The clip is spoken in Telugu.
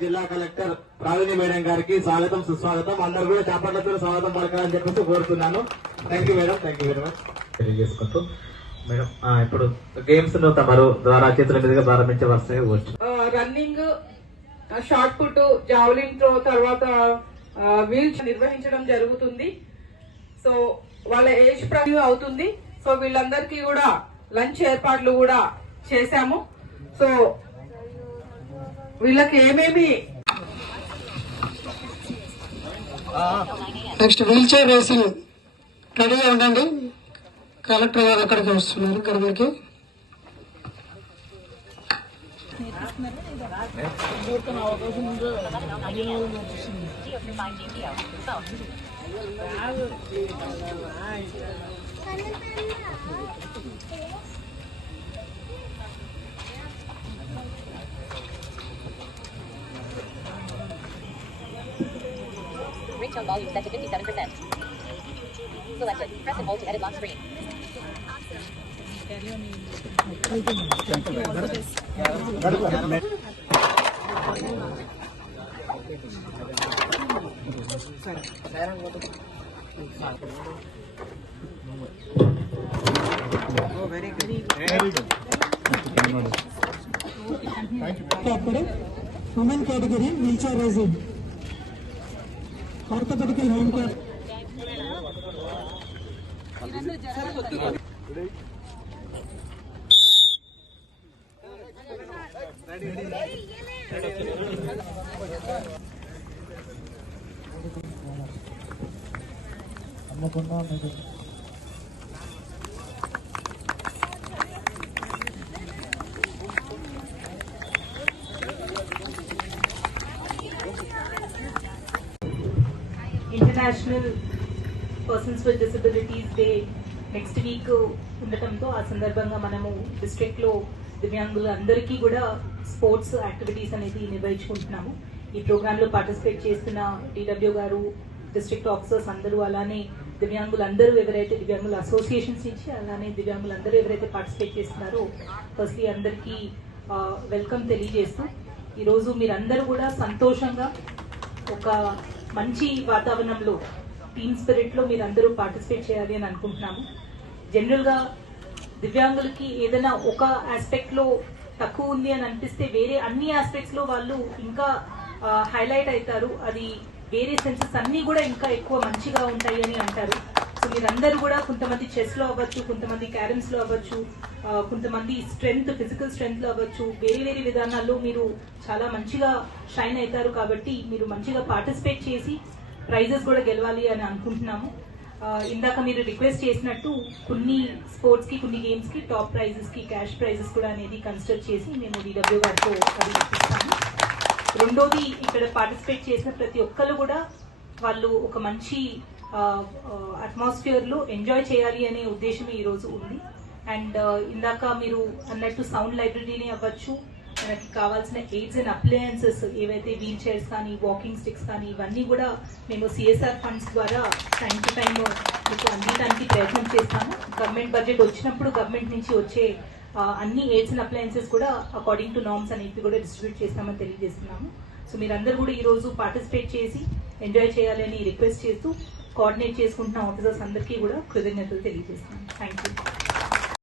జిల్లా కలెక్టర్ రావిణి మేడం గారికి స్వాగతం సుస్వాగతం. అందరూ కూడా చేపట్లతో స్వాగతం పలకాలని చెప్పేసి కోరుతున్నాను. Thank you madam thank you very much తెలియజేసుకుంటూ మేడం ఇప్పుడు గేమ్స్ తమరు ద్వారా చేతుల మీదుగా ప్రారంభించే వరుసగా running shot put javelin throw తర్వాత వీల్ నిర్వహించడం జరుగుతుంది. సో వాళ్ళ ఏజ్ ప్రాబ్లం అవుతుంది. సో వీళ్ళందరికీ కూడా లంచ్ ఏర్పాట్లు కూడా చేశాము. సో వీళ్ళకి ఏమేమి నెక్స్ట్ వీల్ చైర్ రేసింగ్ రెడీగా ఉండండి. కలెక్టర్ గారు అక్కడికి వస్తున్నారు గర్భకి Show volume set to 57%. Selected. Press and hold to edit lock screen. Oh, very good. Very good. Thank you. Women category, wheelchair resident. Chair racing orthopedical home care international persons with disabilities day next week ఉండటంతో ఆ సందర్భంగా మనము డిస్ట్రిక్ట్లో దివ్యాంగులందరికీ దివ్యాంగులు అందరికీ కూడా స్పోర్ట్స్ యాక్టివిటీస్ అనేది నిర్వహించుకుంటున్నాము. ఈ ప్రోగ్రాంలో పార్టిసిపేట్ చేస్తున్న డిడబ్ల్యూ గారు డిస్ట్రిక్ట్ ఆఫీసర్స్ అందరూ అలానే దివ్యాంగులందరూ ఎవరైతే దివ్యాంగుల అసోసియేషన్స్ నుంచి అలానే దివ్యాంగులందరూ ఎవరైతే పార్టిసిపేట్ చేస్తున్నారో ఫస్ట్లీ అందరికీ వెల్కమ్ తెలియజేస్తూ ఈరోజు మీరందరూ కూడా సంతోషంగా ఒక మంచి వాతావరణంలో టీమ్ స్పిరిట్లో మీరు అందరూ పార్టిసిపేట్ చేయాలి అని అనుకుంటున్నాము. జనరల్గా దివ్యాంగులకి ఏదైనా ఒక ఆస్పెక్ట్లో తక్కువ ఉంది అని అనిపిస్తే వేరే అన్ని ఆస్పెక్ట్స్లో వాళ్ళు ఇంకా హైలైట్ అవుతారు. అది వేరే సెన్సెస్ అన్ని కూడా ఇంకా ఎక్కువ మంచిగా ఉంటాయి అని అంటారు. మీరందరూ కూడా కొంతమంది చెస్లో అవ్వచ్చు కొంతమంది క్యారమ్స్లో అవ్వచ్చు కొంతమంది స్ట్రెంగ్త్ ఫిజికల్ స్ట్రెంగ్త్లో అవ్వచ్చు. వేరే వేరే విధానాల్లో మీరు చాలా మంచిగా షైన్ అవుతారు కాబట్టి మీరు మంచిగా పార్టిసిపేట్ చేసి ప్రైజెస్ కూడా గెలవాలి అని అనుకుంటున్నాము. ఇందాక మీరు రిక్వెస్ట్ చేసినట్టు కొన్ని స్పోర్ట్స్కి కొన్ని గేమ్స్కి టాప్ ప్రైజెస్కి క్యాష్ ప్రైజెస్ కూడా అనేది కన్సిడర్ చేసి మేము డిడబ్ల్యూ గారితో అది ఇప్పిస్తాము. రెండోది ఇక్కడ పార్టిసిపేట్ చేసిన ప్రతి ఒక్కరు కూడా వాళ్ళు ఒక మంచి అట్మాస్ఫియర్లో ఎంజాయ్ చేయాలి అనే ఉద్దేశం ఈ రోజు ఉంది. అండ్ ఇందాక మీరు అన్నట్టు సౌండ్ లైబ్రరీని అవ్వచ్చు మనకి కావాల్సిన ఎయిడ్స్ అండ్ అప్లయన్సెస్ ఏవైతే వీల్ చైర్స్ కానీ వాకింగ్ స్టిక్స్ కానీ ఇవన్నీ కూడా మేము సిఎస్ఆర్ ఫండ్స్ ద్వారా టైం టు టైం మీకు అందించడానికి ప్రయత్నం చేస్తాము. గవర్నమెంట్ బడ్జెట్ వచ్చినప్పుడు గవర్నమెంట్ నుంచి వచ్చే అన్ని ఎయిడ్స్ అండ్ అప్లయన్సెస్ కూడా అకార్డింగ్ టు నామ్స్ అనేవి కూడా డిస్ట్రిబ్యూట్ చేస్తామని తెలియజేస్తున్నాము. సో మీరందరూ కూడా ఈరోజు పార్టిసిపేట్ చేసి ఎంజాయ్ చేయాలని రిక్వెస్ట్ చేస్తూ కోఆర్డినేట్ చేసుకుంటున్న ఆఫీసర్స్ అందరికీ కూడా కృతజ్ఞతలు తెలియజేస్తున్నాను. Thank you